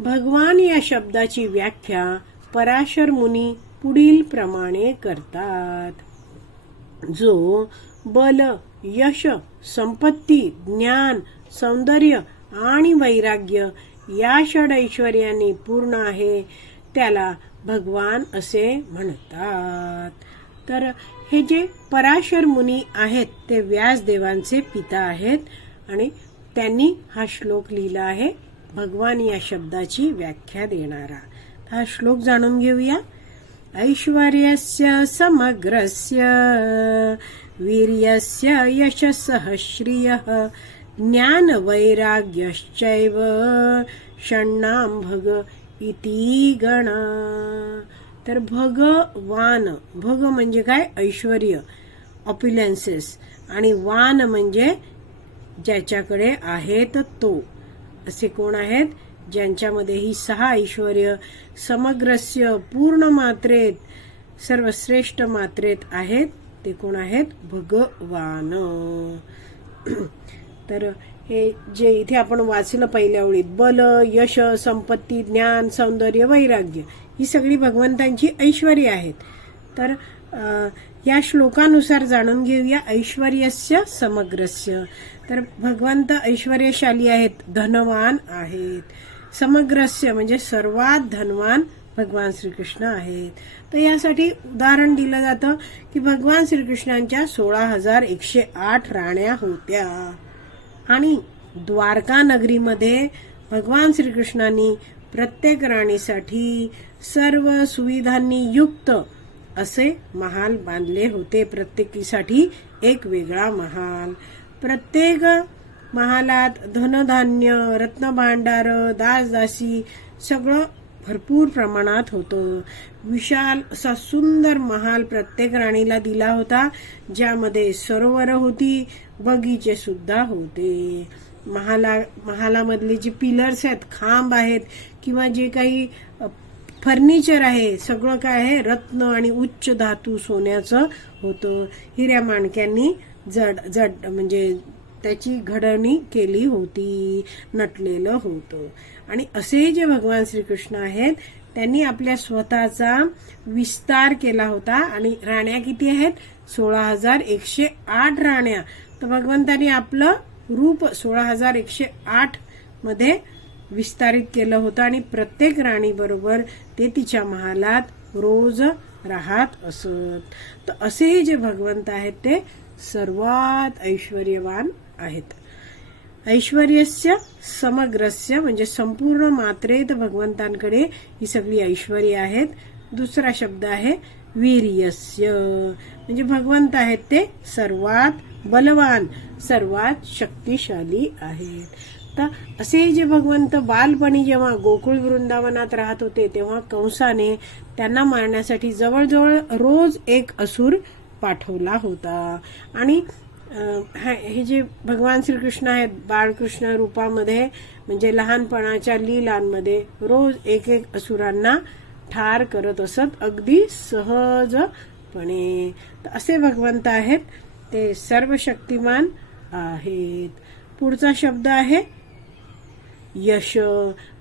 भगवान या शब्दाची व्याख्या पराशर मुनी पुढील प्रमाणे करतात. जो बल यश संपत्ती ज्ञान सौंदर्य आणि वैराग्य या षड ऐश्वर्याने पूर्ण आहे त्याला भगवान असे म्हणतात. तर हे जे पराशर मुनी आहेत ते व्यासदेवांचे पिता आहेत आणि त्यांनी हा श्लोक लिहिला आहे. भगवान या शब्दाची व्याख्या देणारा. हा श्लोक जाणून घेऊया. ऐश्वर्यस्य समग्रस्य वीर्यस्य यशसः श्रियः ज्ञानवैराग्यश्चैव षण्णां भग इति गण. तर भगवान भग म्हणजे काय? ऐश्वर्य ऑप्युलन्सेस आणि वान म्हणजे ज्याच्याकडे आहेत तो. असे कोण आहेत? ज्यांच्यामध्ये ही सहा ऐश्वर्य समग्रस्य पूर्ण मात्रेत सर्वश्रेष्ठ मात्रेत आहेत ते कोण आहेत? भगवान. तर हे जे इथे आपण वाचलं पहिल्या ओळीत बल यश संपत्ती ज्ञान सौंदर्य वैराग्य ही सगळी भगवंतांची ऐश्वर्य आहेत. तर या श्लोकानुसार जाणून घेऊया ऐश्वर्यस्य समग्रस्य. तर भगवंत ऐश्वर्यशाली आहेत धनवान आहेत. समग्रस्य म्हणजे सर्वात धनवान भगवान श्रीकृष्ण आहेत. तर यासाठी उदाहरण दिलं जातं की भगवान श्रीकृष्णांच्या सोळा हजार एकशे आठ राण्या होत्या. आणि द्वारका नगरीमध्ये भगवान श्रीकृष्णांनी प्रत्येक राणीसाठी सर्व सुविधांनी युक्त असे महाल बांधले होते. प्रत्येकीसाठी एक वेगळा महाल. प्रत्येक महालात धनधान्य रत्नभांडार दासदासी सगळं भरपूर प्रमाणात होतं. विशाल असा सुंदर महाल प्रत्येक राणीला दिला होता ज्यामध्ये सरोवर होती बगीचे सुद्धा होते. महाला महालामधले जे पिलर्स आहेत खांब आहेत किंवा जे काही फर्निचर आहे सगळं काय आहे रत्न आणि उच्च धातू सोन्याचं होतं. हिऱ्या माणक्यांनी जड जड म्हणजे त्याची घडणी केली होती नटलेलं होतं. आणि असे जे भगवान श्रीकृष्ण आहेत त्यांनी आपल्या स्वतःचा विस्तार केला होता. आणि राण्या किती आहेत? सोळा हजार एकशे आठ राण्या. तर भगवंतानी आपलं रूप सोळा हजार एकशे आठमध्ये विस्तारित केलं होतं आणि प्रत्येक राणीबरोबर ते तिच्या महालात रोज राहत असत. तर असेही जे भगवंत आहेत ते सर्वात ऐश्वर्यवान आहेत. ऐश्वर्यस्य समग्रस्य म्हणजे संपूर्ण मात्रेत भगवंतांकडे ही सगळी ऐश्वर्य आहेत. दुसरा शब्द आहे वीर्यस्य. म्हणजे भगवंत आहेत ते सर्वात बलवान सर्वात शक्तिशाली आहेत. तर असे जे भगवंत बालपणी जेव्हा गोकुळ वृंदावनात राहत होते तेव्हा कंसाने त्यांना मारण्यासाठी जवळजवळ रोज एक असुर पाठवला होता. आणि हे जे भगवान श्रीकृष्ण आहेत बाळकृष्ण रूपामध्ये म्हणजे लहानपणाच्या लीलांमध्ये रोज एक एक असुरांना ठार करत असत अगदी सहजपणे. असे भगवंत आहेत ते सर्व शक्तिमान आहेत. पुढचा शब्द आहे यश.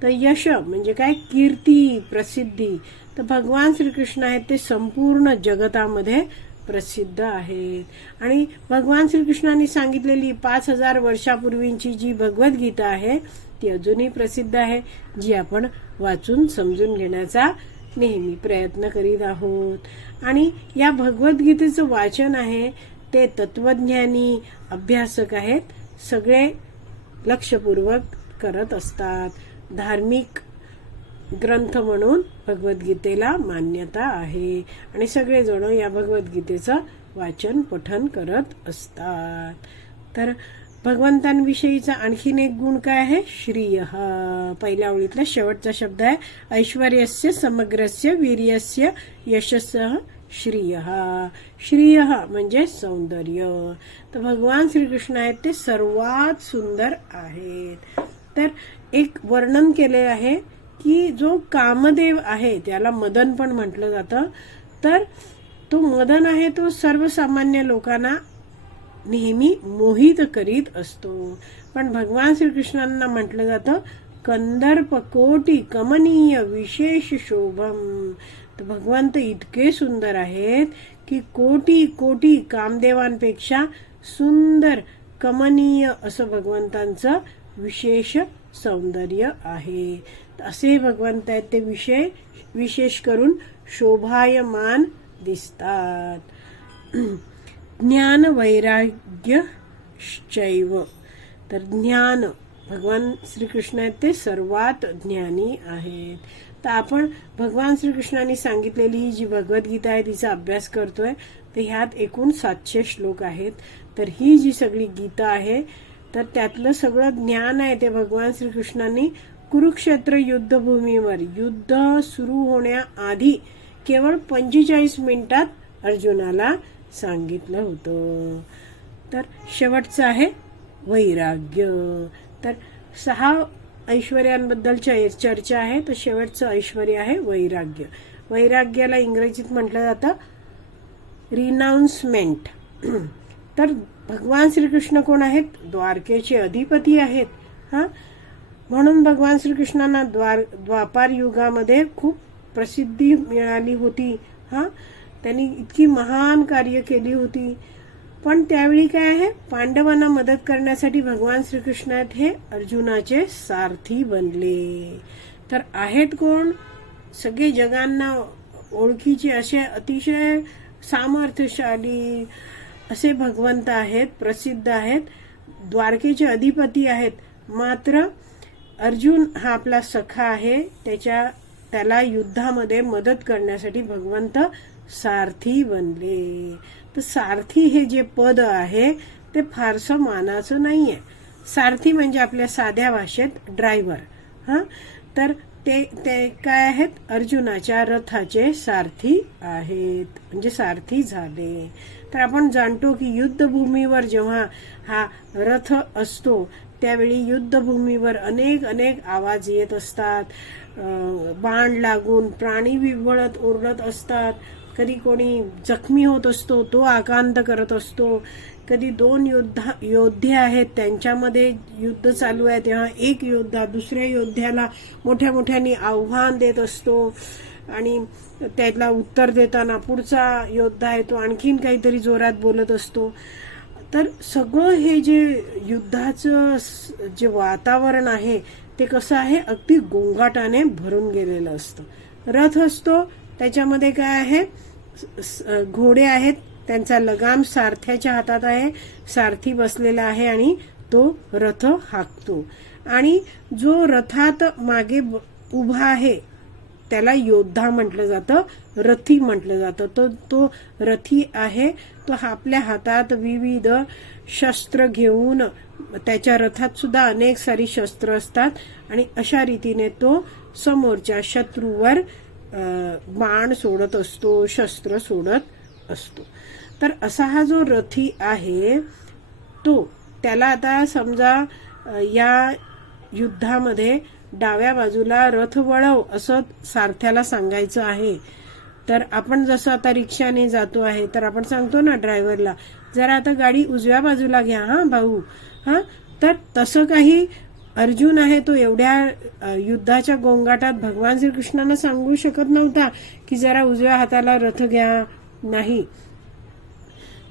तर यश म्हणजे काय? कीर्ती प्रसिद्धी. तर भगवान श्रीकृष्ण आहेत ते संपूर्ण जगतामध्ये प्रसिद्ध आहेत. आणि भगवान श्रीकृष्णांनी सांगितलेली पाच हजार वर्षापूर्वींची जी भगवद्गीता आहे ती अजूनही प्रसिद्ध आहे जी आपण वाचून समजून घेण्याचा नेहमी प्रयत्न करीत आहोत. आणि या भगवद्गीतेचं वाचन आहे ते तत्वज्ञानी अभ्यासक आहेत सगळे लक्षपूर्वक करत असतात. धार्मिक ग्रंथ म्हणून भगवद्गीतेला मान्यता आहे. आणि सगळेजण या भगवद्गीतेचं वाचन पठन करत असतात. तर भगवंतांविषयीचा आणखीन एक गुण काय आहे? श्रिय. पहिल्या ओळीतला शेवटचा शब्द आहे. ऐश्वर्यस्य समग्रस्य वीर्यस्य यशस श्रिय. श्रिय म्हणजे सौंदर्य. तर भगवान श्रीकृष्ण आहेत ते सर्वात सुंदर आहेत. तर एक वर्णन केले आहे की जो कामदेव आहे त्याला मदन पण म्हटलं जातं. तर तो मदन आहे तो सर्वसामान्य लोकांना नेहमी मोहित करीत असतो. पण भगवान श्रीकृष्णांना म्हटलं जातं कंदर्प कोटी कमनीय विशेष शोभम. तर भगवंत इतके सुंदर आहेत की कोटी कोटी कामदेवांपेक्षा सुंदर कमनीय असं भगवंतांचं विशेष सौंदर्य आहे. असे भगवंत आहेत ते विषय विशेष करून शोभायमान दिसतात. ज्ञान वैराग्य शैव. तर ज्ञान भगवान श्रीकृष्ण आहेत ते सर्वात ज्ञानी आहेत. तर आपण भगवान श्रीकृष्णाने सांगितलेली ही जी भगवद्गीता आहे तिचा अभ्यास करतोय तर ह्यात एकूण सातशे श्लोक आहेत. तर ही जी सगळी गीता आहे तर त्यातलं सगळं ज्ञान आहे ते भगवान श्रीकृष्णांनी कुरुक्षेत्र युद्धभूमीवर. युद्ध सुरू होण्याआधी केवळ पंचेचाळीस मिनिटात अर्जुनाला सांगितलं होतं. तर शेवटचं आहे वैराग्य. तर सहा ऐश्वर्यांबद्दल चर्चा आहे तर शेवटचं ऐश्वर आहे वैराग्य. वैराग्याला इंग्रजीत म्हटलं जातं रिनाऊन्समेंट तर भगवान श्रीकृष्ण कोण आहेत? द्वारकेचे अधिपती आहेत. हा? म्हणून भगवान श्रीकृष्णांना द्वार द्वापार युगामध्ये खूप प्रसिद्धी मिळाली होती. हा? त्यांनी इतकी महान कार्य केली होती. पण त्यावेळी काय आहे? पांडवांना मदत करण्यासाठी भगवान श्रीकृष्ण हे अर्जुनाचे सारथी बनले. तर आहेत कोण? सगळे जगांना ओळखीचे असे अतिशय सामर्थ्यशाली असे भगवंत आहेत प्रसिद्ध आहेत द्वारकेचे अधिपती आहेत. मात्र अर्जुन हा आपला सखा आहे. त्याच्या त्याला युद्धामध्ये मदत करण्यासाठी भगवंत सारथी बनले. तर सारथी हे जे पद आहे ते फारसं मानाचं नाही आहे सारथी म्हणजे आपल्या साध्या भाषेत ड्रायव्हर हा? तर ते ते काय आहेत? अर्जुनाच्या रथाचे सारथी आहेत. म्हणजे सारथी झाले. तर आपण जाणतो की युद्धभूमीवर जेव्हा हा रथ असतो त्यावेळी युद्धभूमीवर अनेक अनेक आवाज येत असतात. बाण लागून प्राणी विवळत ओरडत असतात. कधी कोणी जखमी होत असतो तो आकांत करत असतो. कधी दोन योद्धा योद्धे आहेत त्यांच्यामध्ये युद्ध चालू आहे तेव्हा एक योद्धा दुसऱ्या योद्ध्याला मोठ्या मोठ्याने आव्हान देत असतो आणि त्याला उत्तर देताना पुढचा योद्धा आहे तो आणखीन काहीतरी जोरात बोलत असतो. तर सगळं हे जे युद्धाचं जे वातावरण आहे ते कसं आहे? अगदी गोंगाटाने भरून गेलेलं असतं. रथ असतो त्याच्यामध्ये काय आहे? घोडे आहेत त्यांचा लगाम सारथ्याच्या हातात आहे सारथी बसलेला आहे आणि तो रथ हाकतो. आणि जो रथात मागे उभा आहे त्याला योद्धा म्हटलं जातं रथी म्हटलं जातं. तो तो रथी आहे तो आपल्या हातात विविध शस्त्र घेऊन त्याच्या रथात सुद्धा अनेक सारी शस्त्र असतात आणि अशा रीतीने तो समोरच्या शत्रूवर बाण सोडत असतो शस्त्र सोडत असतो. तर असा हा जो रथी आहे तो त्याला आता समजा या युद्धामध्ये डाव्या बाजूला रथ वळव असं सारथ्याला सांगायचं आहे. तर आपण जसं आता रिक्षाने जातो आहे तर आपण सांगतो ना ड्रायव्हरला जरा आता गाडी उजव्या बाजूला घ्या हा भाऊ. हा तर तसं काही अर्जुन आहे तो एवढ्या युद्धाच्या गोंगाटात भगवान श्रीकृष्णांना सांगू शकत नव्हता की जरा उजव्या हाताला रथ घ्या नाही.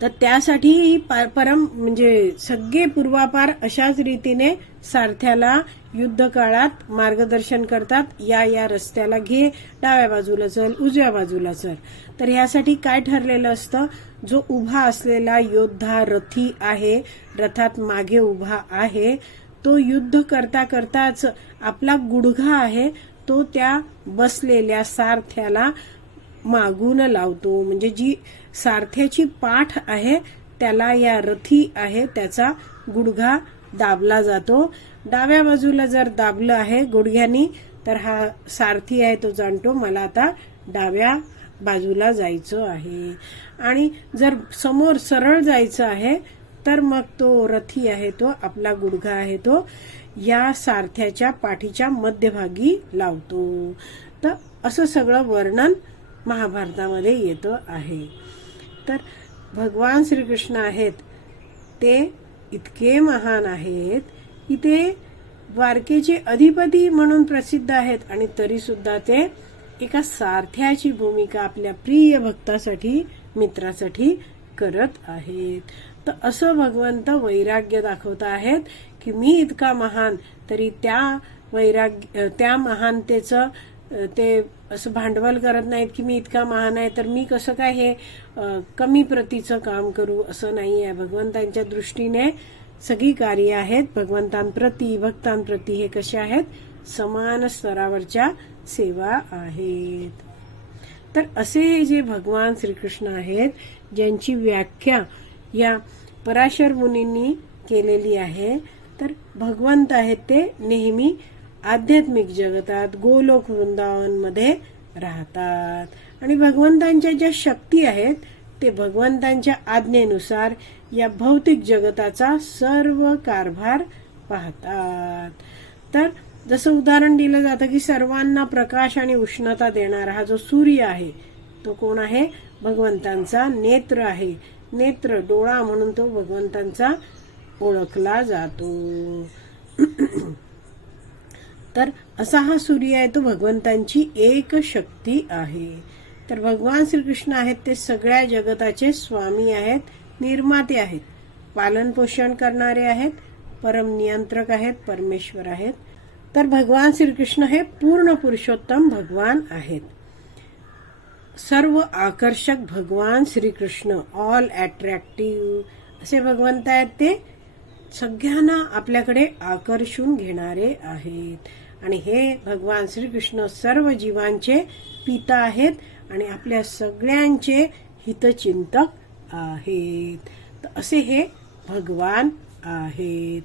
तर त्यासाठी परम म्हणजे सगळे पूर्वापार अशाच रीतीने सारथ्याला युद्ध काळात मार्गदर्शन करतात. या या रस्त्याला घे डाव्या बाजूला चल उजव्या बाजूला चल. तर ह्यासाठी काय ठरलेलं असतं? जो उभा असलेला योद्धा रथी आहे रथात मागे उभा आहे तो युद्ध करता करताच आपला गुडघा आहे तो त्या बसलेल्या सारथ्याला मागून लावतो. म्हणजे जी सारथ्याची पाठ आहे त्याला या रथी आहे त्याचा गुडघा दाबला जातो. डाव्या बाजूला जर दाबलं आहे गुडघ्यानी तर हा सारथी आहे तो जाणतो मला आता डाव्या बाजूला जायचं आहे. आणि जर समोर सरळ जायचं आहे तर मग तो रथी आहे तो आपला गुडघा आहे तो या सारथ्याच्या पाठीच्या मध्यभागी लावतो. तर असं सगळं वर्णन महाभारतामध्ये येतं आहे. तर भगवान श्रीकृष्ण आहेत. ते इतके महान आहेत की ते द्वारकेचे अधिपती म्हणून प्रसिद्ध आहेत आणि तरी सुद्धा ते एका सारथ्याची भूमिका आपल्या प्रिय भक्तासाठी मित्रासाठी करत आहेत. तर असं भगवंत वैराग्य दाखवत आहेत की मी इतका महान तरी त्या वैराग्य त्या महानतेचं ते असं भांडवल करत नाहीत की मी इतका महान आहे तर मी कसं काय हे कमी प्रतीचं काम करू असं नाही आहे भगवंतांच्या दृष्टीने सगळी कार्य आहेत. भगवंतांप्रती भक्तांप्रती हे कसे आहेत? समान स्तरावरच्या सेवा आहेत. तर असे जे भगवान श्रीकृष्ण आहेत ज्यांची व्याख्या या पराशर मुनींनी केलेली आहे तर भगवंत आहेत ते नेहमी आध्यात्मिक जगतात गोलोक वृंदावनमध्ये राहतात. आणि भगवंतांच्या ज्या शक्ती आहेत ते भगवंतांच्या आज्ञेनुसार या भौतिक जगताचा सर्व कारभार पाहतात. तर जसं उदाहरण दिलं जातं की सर्वांना प्रकाश आणि उष्णता देणारा हा जो सूर्य आहे तो कोण आहे? भगवंतांचा नेत्र आहे. नेत्र डोळा म्हणून तो भगवंतांचा ओळखला जातो. तर असा हा सूर्य आहे तो भगवंतांची एक शक्ती आहे. तर भगवान श्रीकृष्ण आहेत ते सगळ्या जगताचे स्वामी आहेत निर्माते आहेत. पालन पोषण करणारे आहेत परम नियंत्रक आहेत परमेश्वर आहेत. तर भगवान श्रीकृष्ण हे पूर्ण पुरुषोत्तम भगवान आहेत. सर्व आकर्षक भगवान श्रीकृष्ण ऑल अट्रॅक्टिव्ह असे भगवंत आहेत ते सगळ्यांना आपल्याकडे आकर्षून घेणारे आहेत. आणि हे भगवान श्रीकृष्ण सर्व जीवांचे पिता आहेत आणि आपल्या सगळ्यांचे हितचिंतक आहेत. तर असे हे भगवान आहेत.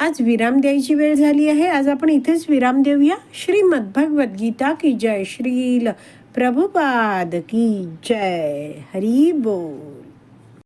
आज विराम द्यायची वेळ झाली आहे. आज आपण इथेच विराम देऊया. श्रीमद भगवत गीता की जय श्रील. प्रभुपाद की जय. हरी बोल.